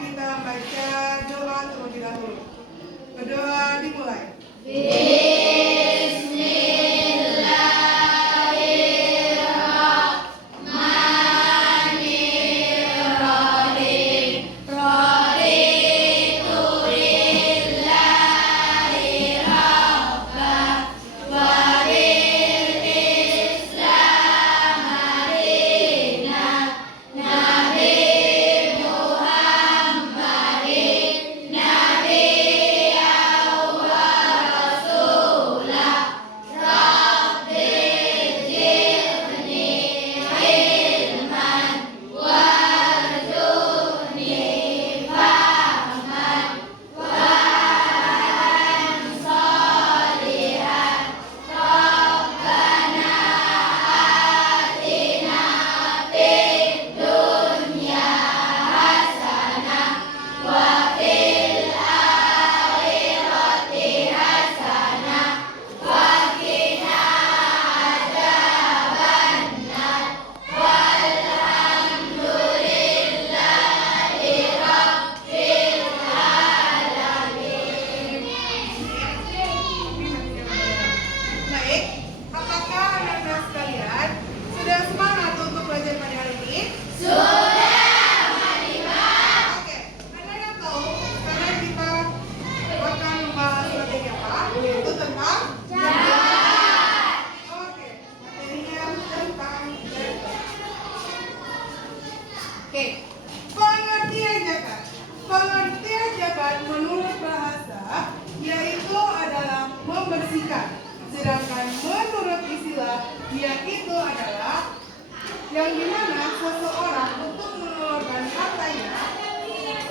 kita baca doa terlebih dahulu. Berdoa dimulai. Pengertian zakat menurut bahasa yaitu adalah membersihkan, sedangkan menurut istilah yaitu adalah yang dimana seseorang untuk mengeluarkan hartanya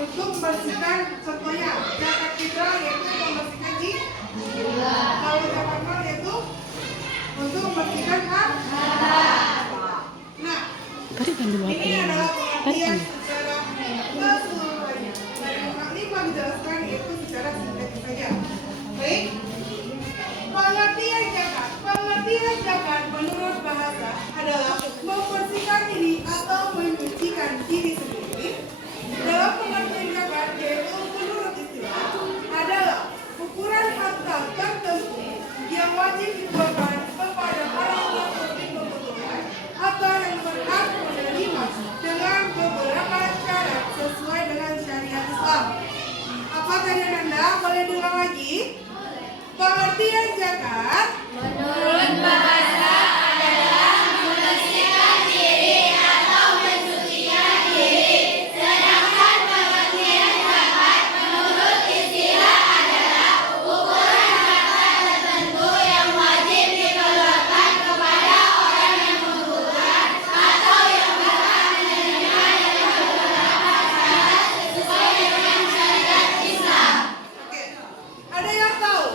untuk membersihkan, contohnya zakat fitrah yaitu membersihkan jiwa, kalau zakat mal yaitu untuk membersihkan harta. Nah, ini adalah pengertian secara keseluruhannya. Dan yang kami menjelaskan itu secara singkat saja. Baik, pengertian zakat menurut bahasa adalah membersihkan diri atau menyucikan diri sendiri. Dalam pengertian zakat yaitu menurut istilah adalah ukuran harta tertentu yang wajib dikeluarkan kepada orang yang membutuhkan atau yang berhak menerima dengan beberapa syarat sesuai dengan syariat Islam. Apa tadi Anda? Boleh diulang lagi? Pengertian zakat menurut bahasa adalah membersihkan diri atau mensucikan diri. Sedangkan pengertian zakat menurut istilah adalah ukuran harta tertentu yang wajib dikeluarkan kepada orang yang membutuhkan atau yang berhak menerima dengan beberapa syarat sesuai dengan syariat Islam. Oke, ada yang tahu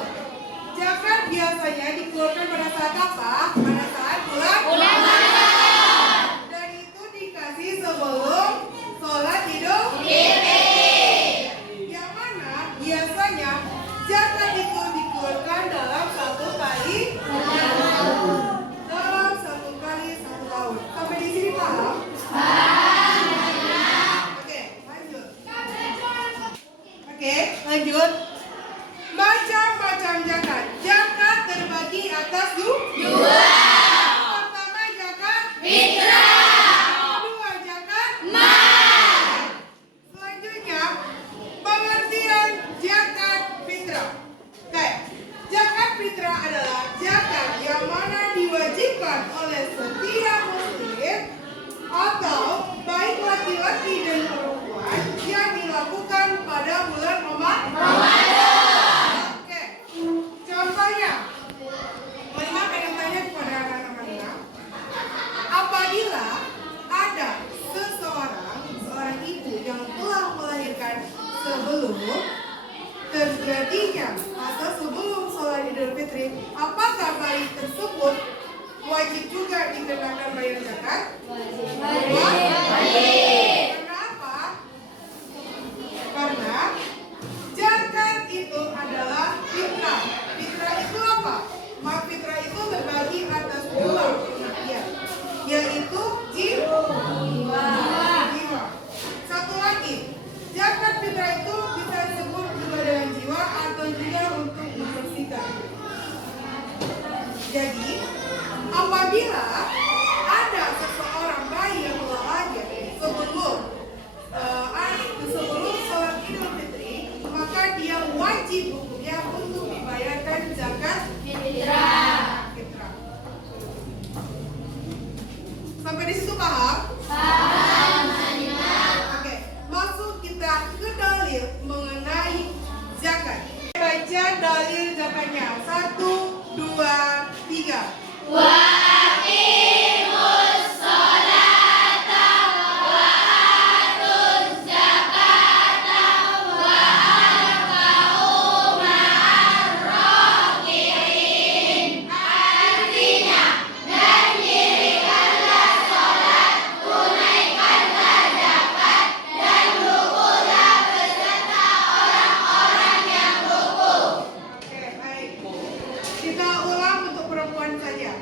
zakat biasanya dikeluarkan pada saat apa? Pada saat bulan Ramadan. Dan itu dikasih sebelum sholat Idul Fitri. Yang mana biasanya zakat itu dikeluarkan dalam satu kali satu tahun. Sampai di sini paham? Oke, lanjut. Lanjut. Macam-macam zakat. Zakat terbagi atas dua. Pertama zakat fitrah. Kedua zakat mal. Selanjutnya pengertian zakat fitrah. Oke, zakat fitrah adalah zakat yang mana diwajibkan oleh setiap muslim atau baik laki-laki dan perempuan yang dilakukan pada bulan Ramadan. Oke, contohnya, Mama pengen tanya kepada anak-anak, apabila ada seorang ibu yang telah melahirkan sebelum terjadinya atau sebelum sholat Idul Fitri, apakah bayi tersebut wajib juga dikenakan bayar zakat? Wajib. Kenapa? Karena zakat itu adalah fitrah. Fitrah itu apa? Fitrah itu terbagi atas dua pengertian, yaitu jiwa. Satu lagi, zakat Jadi, apabila ada seseorang bayi yang telah lahir sebelum sholat Idul Fitri, maka dia wajib hukumnya untuk dibayarkan zakat fitrah. Sampai di situ paham? Paham. Oke, masuk kita ke dalil mengenai zakat. Baca dalil zakatnya. 1, 2, 3. Kita ulang untuk perempuan saja.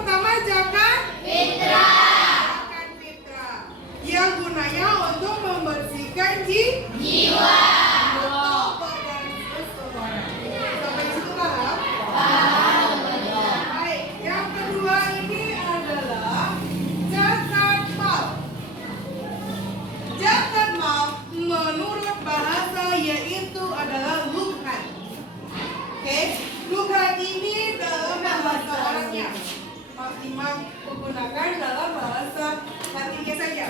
pertama zakat zakat fitrah yang gunanya untuk membersihkan jiwa. Sampai situ paham? Baik, yang kedua ini adalah zakat mal. Zakat mal menurut bahasa yaitu adalah lughat. Oke, lughat ini dalam bahasa Arabnya. Mas Imam menggunakan dalam bahasa Latinnya saja.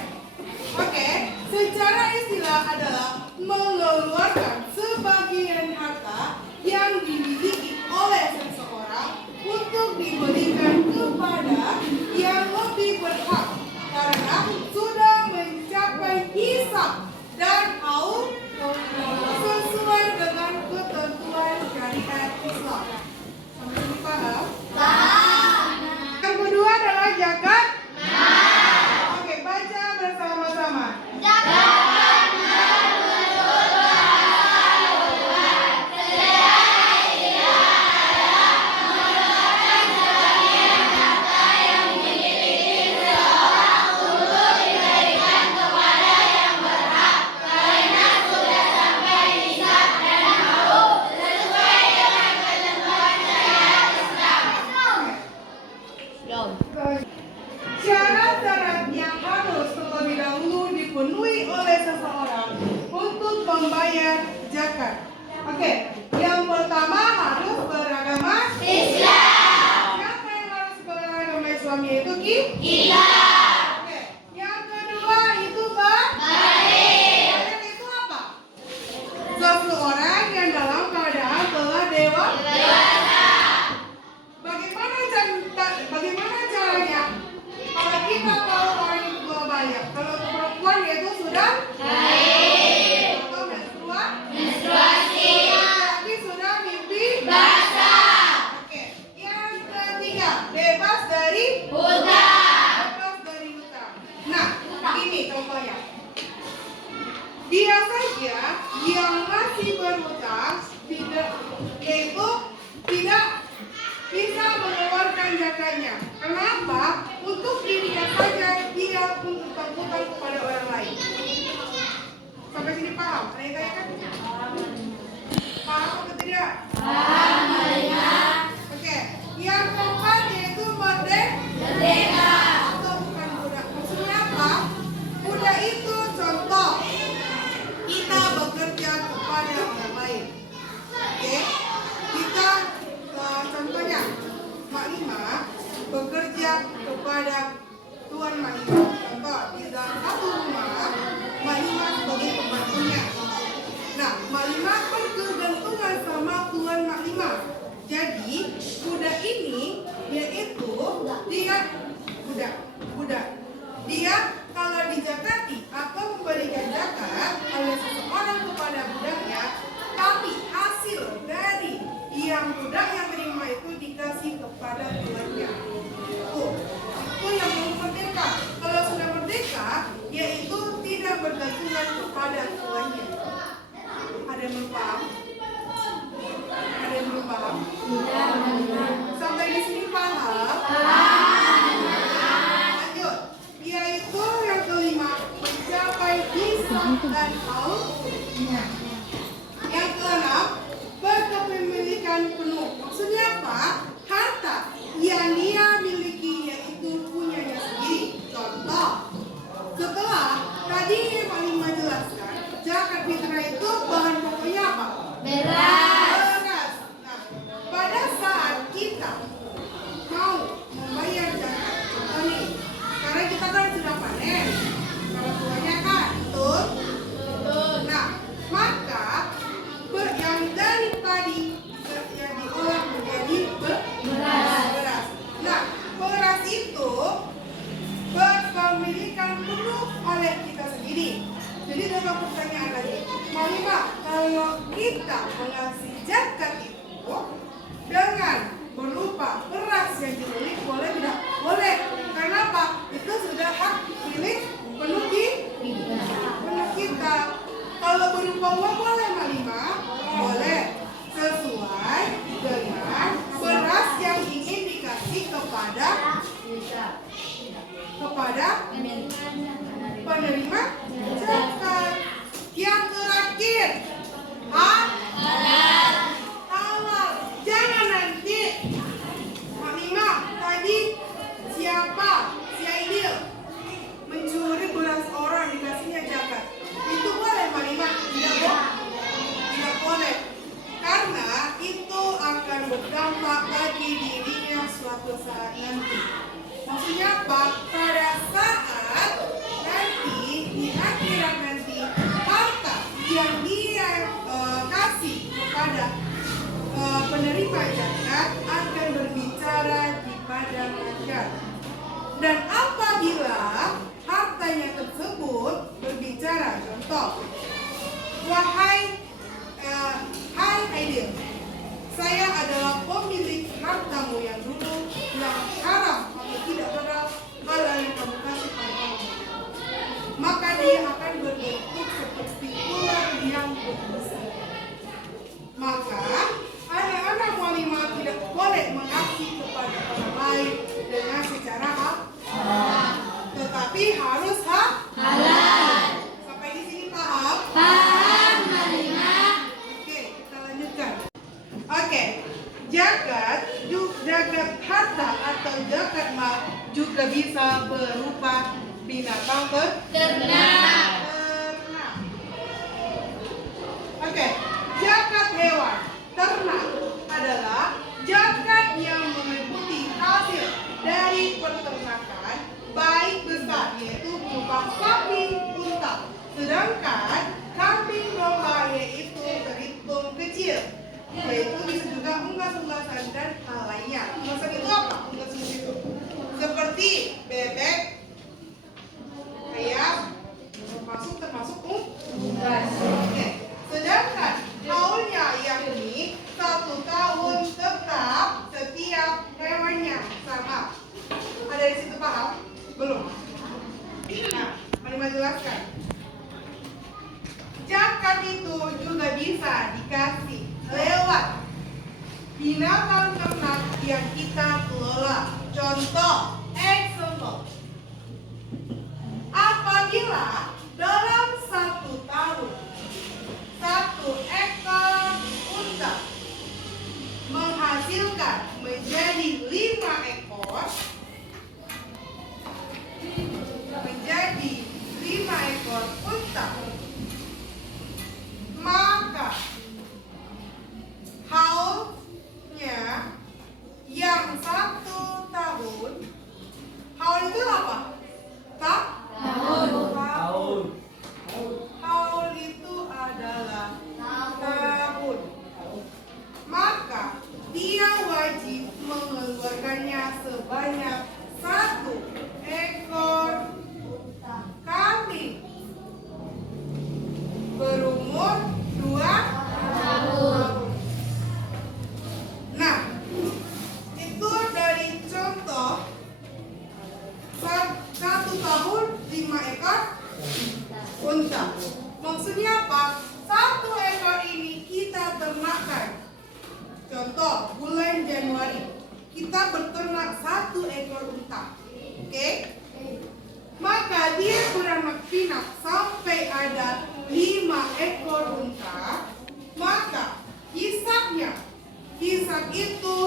Oke, secara istilah adalah mengeluarkan sebagian harta yang dimiliki oleh seseorang untuk diberikan kepada yang lebih berhak karena sudah mencapai hisab dan haul sesuai dengan ketentuan syariat Islam. Sampai ini paham? Yang kedua adalah zakat. Oke, baca bersama-sama. Syarat-syarat yang harus terlebih dahulu dipenuhi oleh seseorang untuk membayar zakat. Oke, yang pertama harus beragama Islam. Siapa yang harus beragama Islam yaitu kita. Oke, yang kedua itu baligh. Itu apa? Seseorang yang dalam keadaan telah dewasa. Bagaimana caranya? Kalau kita tahu orang itu belum banyak, kalau perempuan yaitu sudah haid atau menstruasi, lagi sudah mimpi basah. Oke, yang ketiga bebas dari hutang. Nah, ini contohnya. Dia saja yang masih berhutang tidak bisa mengeluarkan zakatnya. Kenapa? Untuk dirinya saja dia pun hutang-hutang kepada orang lain. Sampai sini paham? Ada yang tanyakan? Paham atau tidak? Oke, yang keempat yaitu merdeka atau bukan budak. Maksudnya apa? Budak itu contoh kita bekerja kepada orang lain. Oke, kita contohnya Mak Lima bekerja kepada Tuan Mak Lima. Contoh di dalam satu rumah Mak Lima sebagai pembantunya. Nah, Mak Lima berkegantungan sama Tuan Mak Lima. Jadi budak ini yaitu dia kalau dizakati atau memberikan zakat oleh seseorang kepada budaknya, tapi hasil dari yang budak yang terima itu dikasih kepada tuannya. Itu yang belum merdeka. Kalau sudah merdeka, yaitu tidak bergantungan kepada tuannya. Ada yang belum paham? Ada yang belum paham? Sampai di sini paham? Lanjut. Yaitu yang kelima, mencapai hisab dan haul. Yang keenam, berkepemilikan penuh. Maksudnya apa? Harta yang dia miliki yaitu punyanya sendiri. Contoh, setelah tadi Pak Lima jelaskan, zakat fitrah itu bahan pokoknya apa? Beras. Nah, pada saat kita mau membayar zakat, contoh nih, karena kita kan sudah panen, kalau tuanya kan, betul? Nah, maka yang dari padi yang diolah menjadi beras. Nah, beras itu berkepemilikan penuh oleh kita sendiri. Jadi dalam pertanyaan tadi, Pak, kalau kita mengasih zakat itu dengan berupa beras yang dibeli, boleh tidak? Boleh. Kenapa? Itu sudah hak milik penuh kita. Kalau berupa uang boleh, Mak Lima? Boleh. Sesuai dengan beras yang ingin dikasih kepada 5 zakat akan berbicara di padang mahsyar. Dan apabila hartanya tersebut berbicara, contoh, hai Aidil, saya adalah pemilik hartamu yang dulu yang haram atau tidak halal yang kamu kasih pada Allah. Maka dia akan berbentuk seperti ular yang berbisa. Maka anak-anak walimah tidak boleh mengabdi kepada orang lain dengan secara haram, tetapi harus halal. Sampai di sini paham? Paham, Halimah. Oke, kita lanjutkan. Oke, zakat harta atau zakat mal juga bisa berupa binatang Ternak. Oke, zakat hewan ternak adalah zakat yang meliputi hasil dari peternakan baik besar, yaitu berupa sapi, unta. Sedangkan kambing domba yaitu terhitung kecil, yaitu bisa juga unggas-unggasan dan hal lainnya. Unggasan itu apa? Unggas-unggas itu seperti bebek, ayam, termasuk unggas. Oke. Sedangkan haulnya yakni 1 tahun tetap setiap hewannya sama. Ada di situ paham? Belum? Nah, mari menjelaskan. Zakat itu juga bisa dikasih lewat binatang ternak yang kita kelola. Contoh, example. Apabila dalam 1 tahun 1 ekor unta menghasilkan menjadi 5 ekor, unta, maka haulnya yang 1 tahun, haul itu apa? Tahun. Haul itu adalah tahun. Maka dia wajib mengeluarkannya sebanyak 1 ekor kambing berumur 2 tahun. Nah, itu dari contoh 1 tahun 5 ekor unta. Maksudnya apa? 1 ekor ini kita ternakkan. Contoh, bulan Januari kita berternak 1 ekor unta. Oke? Maka dia beranak pinak sampai ada 5 ekor unta. Maka hisab itu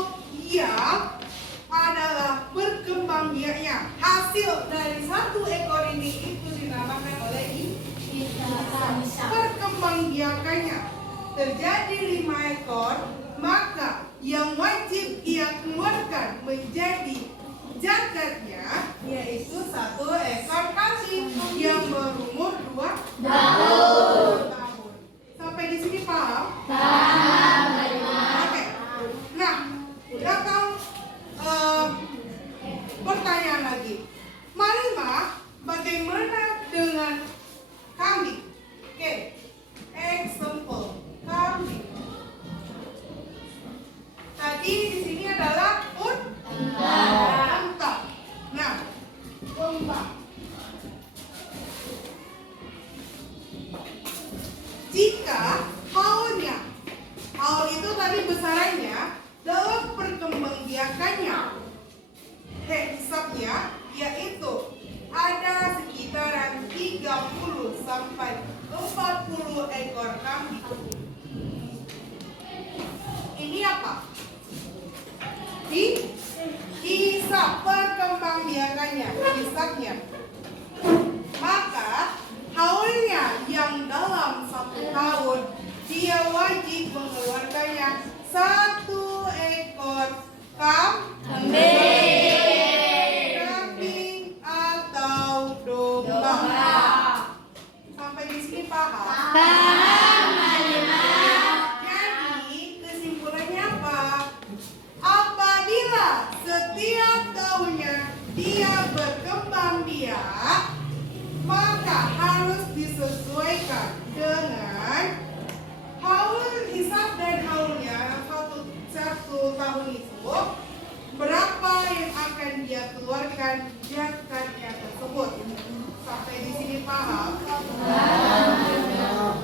yang adalah berkembang biaknya. Hasil dari 1 ekor ini itu dinamakan oleh hisab. Perkembangbiakannya terjadi 5 ekor, maka yang wajib ia keluarkan menjadi zakatnya yaitu 1 ekor kambing yang berumur 2 tahun. Sampai di sini paham? Paham. Oke. Nah, datang pertanyaan lagi. Malimah, bagaimana dengan kambing? Oke. Example, kambing. Tadi di sini adalah unta. Nah, jika haul itu tadi besarannya dalam perkembangbiakannya, hisabnya yaitu ada sekitaran 30 sampai 40 ekor kambing. Ini apa? Hisab perkembangbiakannya, hisabnya. Maka haulnya yang dalam 1 tahun dia wajib mengeluarkannya 1 ekor kambing atau domba. Sampai di sini paham? Paham, Halimah. Jadi kesimpulannya apa? berkembang biak, maka harus disesuaikan dengan haul hisab dan haulnya satu tahun itu. Berapa yang akan dia keluarkan zakatnya tersebut? Sampai di sini paham?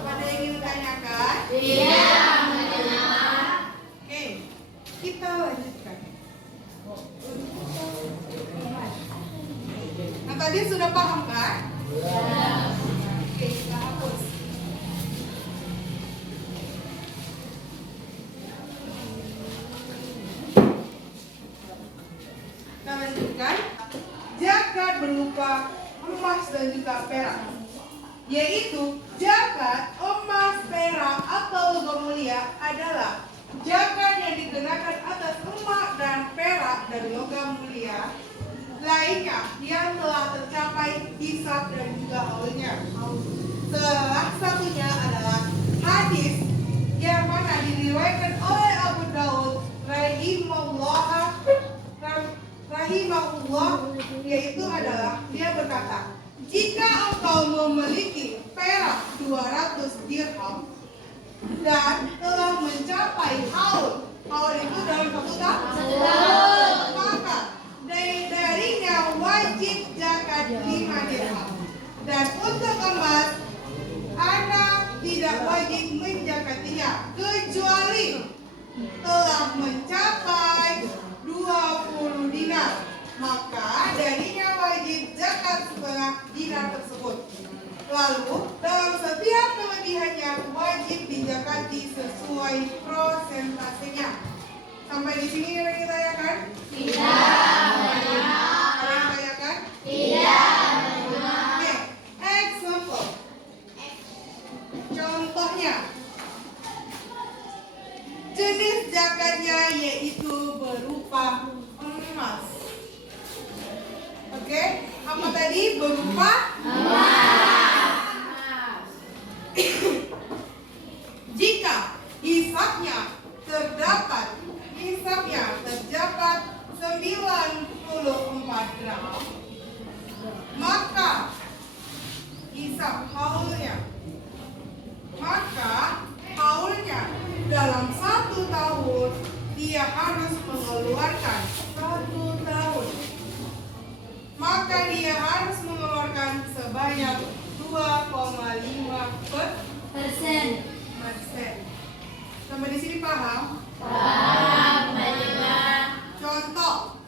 Ada yang ingin ditanyakan? Tidak. Oke, kita lanjutkan. Nah, tadi sudah paham kan? Oke, kita hapus. Kita lanjutkan. Zakat berupa emas dan juga perak, yaitu zakat emas, perak atau logam mulia adalah zakat yang dikenakan atas emas dan perak dan logam mulia lainnya yang telah tercapai hisab dan juga haulnya. Salah satunya adalah hadis yang mana diriwayatkan oleh Abu Daud rahimahullah, yaitu adalah dia berkata, jika engkau memiliki perak 200 dirham dan telah mencapai haul itu dalam satu tahun, maka darinya wajib zakat 5 dirham. Dan untuk emas, anak tidak wajib menzakatinya kecuali telah mencapai 20 dinar, maka darinya wajib zakat setengah dinar tersebut. Lalu dalam setiap kelebihannya wajib dizakati sesuai prosentasenya. Sampai di sini ada yang ditanyakan? Tidak. Ada yang ditanyakan? Tidak. Oke, example. Contohnya, jenis zakatnya yaitu berupa emas. Oke, apa tadi? Berupa jika hisabnya terdapat 94 gram, maka hisab haulnya, dalam 1 tahun dia harus mengeluarkan 1 tahun, maka dia harus mengeluarkan sebanyak 2,5%. Sampai di sini paham? Paham. Contoh,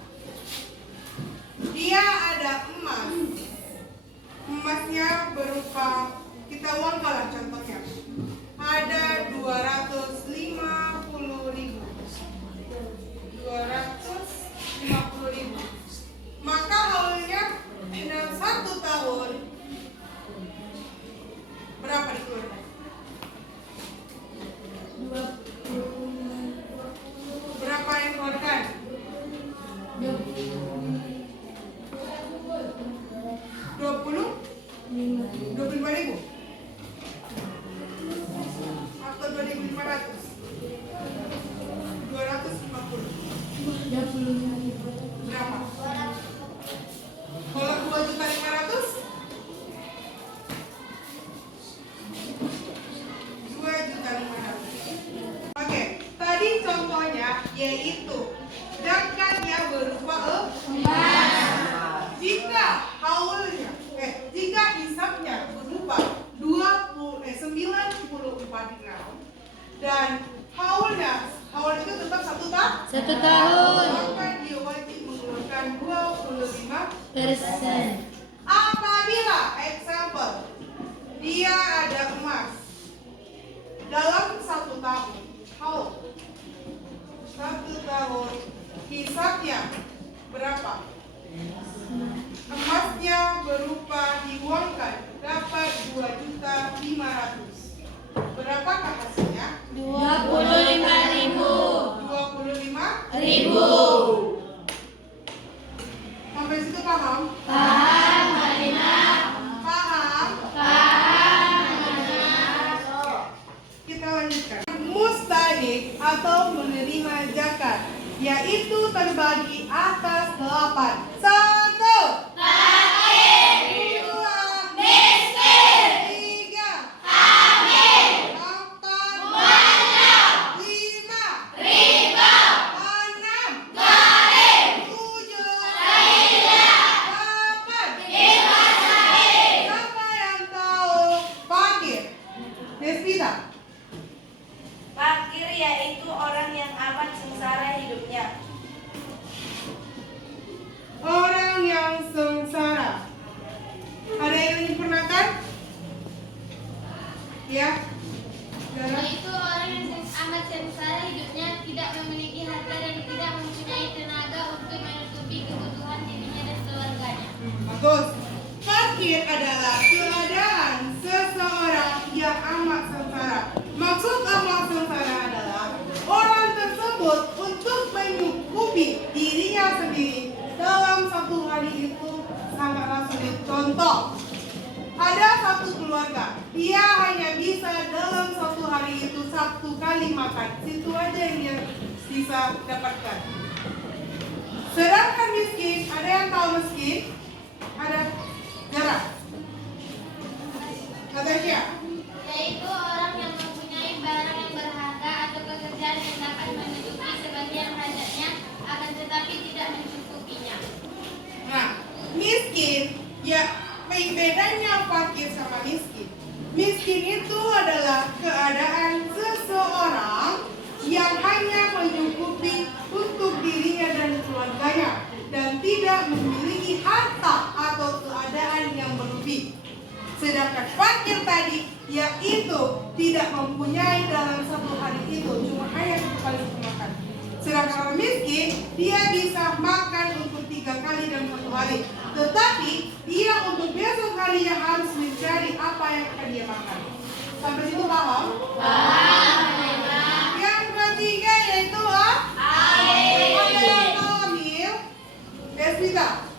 dia ada emasnya berupa, kita uangkan contohnya, ada 250.000, maka haulnya dalam 1 tahun berapa dikeluarkan? Berapa yang dikeluarkan? 25.000 atau 2.500? 250. Berapa? Kalau 2.500? 2.500. Oke, tadi contohnya yaitu zakatnya berupa emas. Jika hisabnya berupa 94 gram dan haul itu tetap 1 tahun. 1 tahun. Maka dia wajib mengeluarkan 25%. 1%. Apabila example dia ada emas dalam 1 tahun, haul 1 tahun, hisabnya berapa? Emasnya berupa diuangkan dapat 2.500.000. Berapakah hasilnya? 25.000. 25.000. Sampai situ paham? Paham. Paham? Kita lanjutkan. Mustahik atau menerima zakat, yaitu terbagi atas 8. 1, Bagus. Fakir adalah keadaan seseorang yang amat sengsara. Maksud amat sengsara adalah orang tersebut untuk menyukupi dirinya sendiri dalam satu hari itu sangatlah sulit. Contoh, ada satu keluarga, dia hanya bisa dalam satu hari itu 1 kali makan. Situ aja yang dia bisa dapatkan. Sedangkan miskin, ada yang tahu miskin? Ada jarak. Natasha. Yaitu orang yang mempunyai barang yang berharga atau pekerjaan yang dapat menutupi sebagian hajatnya, akan tetapi tidak mencukupinya. Nah, miskin, ya bedanya fakir sama miskin. Miskin itu adalah keadaan seseorang yang hanya mencukupi untuk dirinya dan keluarganya dan tidak memiliki harta atau keadaan yang berlebih. Sedangkan fakir tadi, yaitu tidak mempunyai dalam satu hari itu, cuma hanya 1 kali makan. Sedangkan orang miskin, dia bisa makan untuk 3 kali dalam 1 hari. Tetapi, dia untuk besok harinya harus mencari apa yang akan dia makan. Sampai situ paham? Paham. Yang ketiga yaitu Ada yang tahu Amil? Desmita.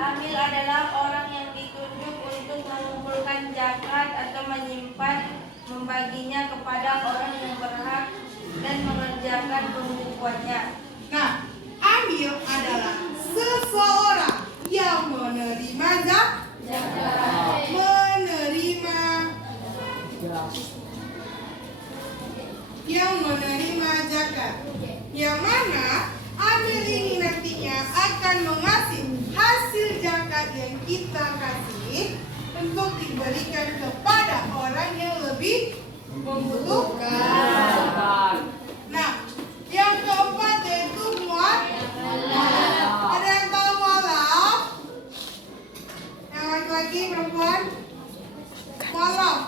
Amil adalah orang yang ditunjuk untuk mengumpulkan zakat atau menyimpan, membaginya kepada orang yang berhak dan mengerjakan pembukuannya. Nah, Amil adalah seseorang yang menerima zakat. Menerima zakat. Yang mana Amil ini nantinya akan mengasih hasil zakat yang kita kasih untuk diberikan kepada orang yang lebih membutuhkan. Nah, yang keempat yaitu mualaf. Ada yang tahu mualaf? Yang laki-laki, perempuan? Mualaf.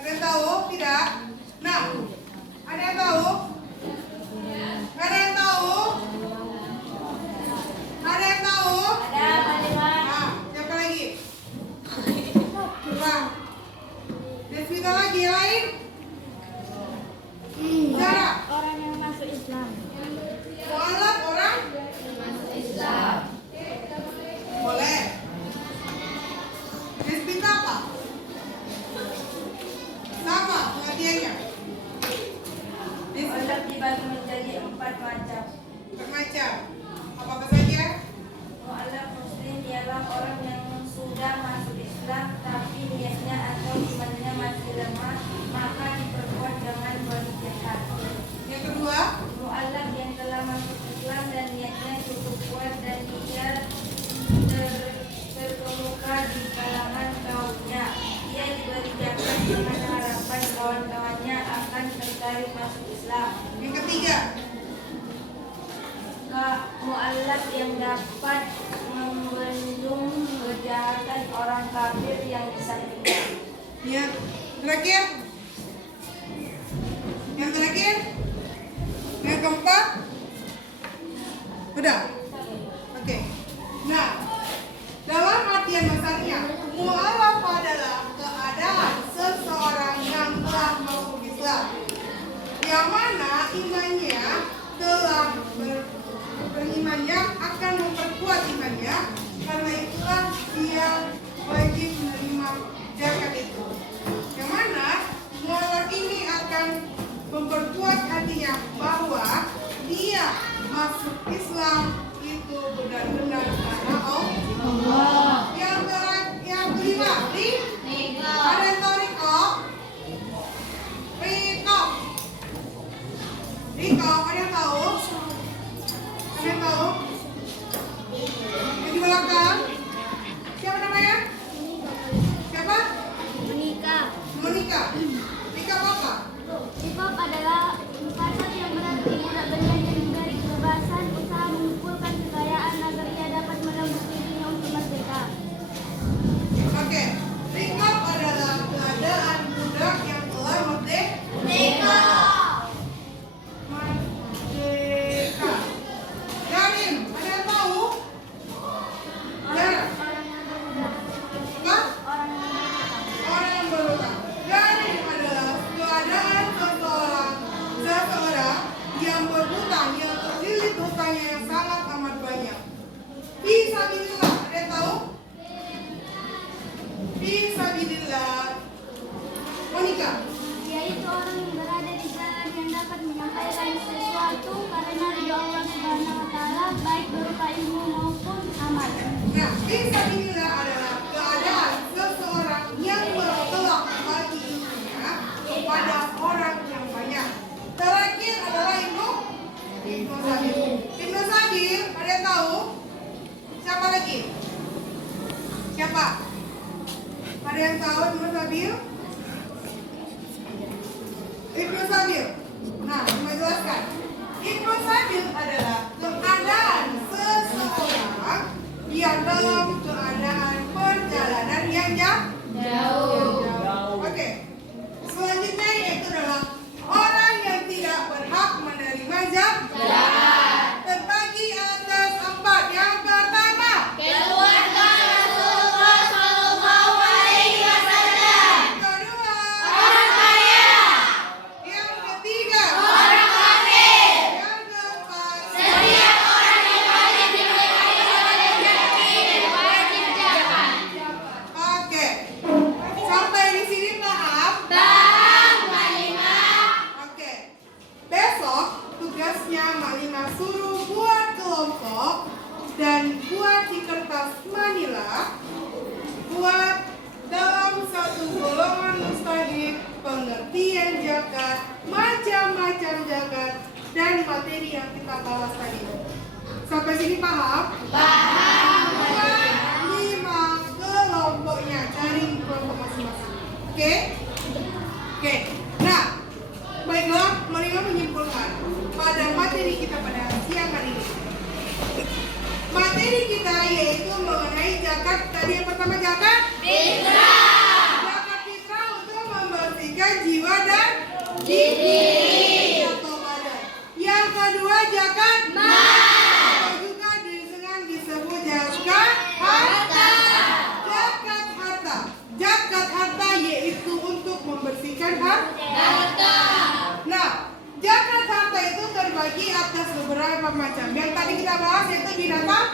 Ada yang tahu? Tidak? Nah, ada yang tahu? Ada yang tahu? Ada yang tahu? Ada 5. Nah, siapa lagi? Nah, Desmita lagi, yang lain? Zara. Orang yang masuk Islam. Mualaf orang? Islam. Boleh. Desmita apa? Sama pengertiannya. Mualaf dibagi menjadi 4 macam. Bermacam. Apa saja? Mualaf muslim ialah orang yang sudah masuk Islam tapi niatnya atau imannya masih lemah, maka diperkuat dengan beribadah. Yang kedua, Mualaf yang telah masuk Islam dan niatnya cukup kuat dan dia terkemuka di kalangan kaumnya. Ia diberi zakat dengan harapan kawan-kawannya akan tertarik masuk Islam. yang ketiga, Mualaf yang dapat membendung kejahatan orang kafir yang disampingnya. yang terakhir, yang keempat, udah, oke. Nah, dalam artian besarnya, mualaf adalah keadaan seseorang yang telah masuk Islam, yang mana imannya telah berimannya akan memperkuat imannya, karena itulah dia wajib menerima zakat itu. Yang mana mualaf ini akan memperkuat hatinya bahwa dia masuk Islam itu benar-benar karena Allah. Yang kelima, ada yang tahu Riko? Riko, ada yang tahu? Ada yang tahu? Yang di belakang? Siapa namanya? Siapa? Menikah. Monika. Rika apa? Hip-hop adalah kata yang berarti budak belia yang diberi kebebasan usaha mengumpulkan kekayaan agar ia dapat menembus dirinya untuk merdeka. Oke. Rika adalah keadaan budak yang telah merdeka. Merdeka. Janin, ada yang tahu? Janin. Siapa? Ada yang tahu Ibnu Sabil? Ibnu Sabil. Nah, mau jelaskan. Ibnu Sabil adalah keadaan seseorang yang dalam keadaan perjalanan yang jauh. Oke. Selanjutnya yaitu adalah orang yang tidak berhak menerima zakat. Terbagi atas 4. Yang pertama, Keluarga Rasulullah Shallallahu Alaihi Wasallam. kedua, Orang kaya, yang ketiga, orang kafir. yang keempat, Setiap orang yang wajib dinikahi oleh laki-laki dan wajib zakat. Oke. Sampai di sini paham? Paham, Malimah? Oke. Besok tugasnya Malina suruh buat kelompok dan buat di kertas manila, buat dalam satu golongan mustahik, pengertian zakat, macam-macam zakat, dan materi yang kita bahas tadi. Sampai sini paham? Paham, Buat 5 kelompoknya, cari kelompok masing-masing. Oke? Oke. Nah, baiklah, Malina menyimpulkan pada materi kita pada siang hari ini. Materi kita yaitu mengenai zakat. Tadi yang pertama zakat Fitrah. zakat fitrah untuk membersihkan jiwa dan Diri. atau badan. Yang kedua zakat Mal. atau juga dengan disebut zakat harta. Zakat harta. Zakat harta yaitu untuk membersihkan harta. Nah, zakat harta itu terbagi atas beberapa macam. Yang tadi kita bahas yaitu binatang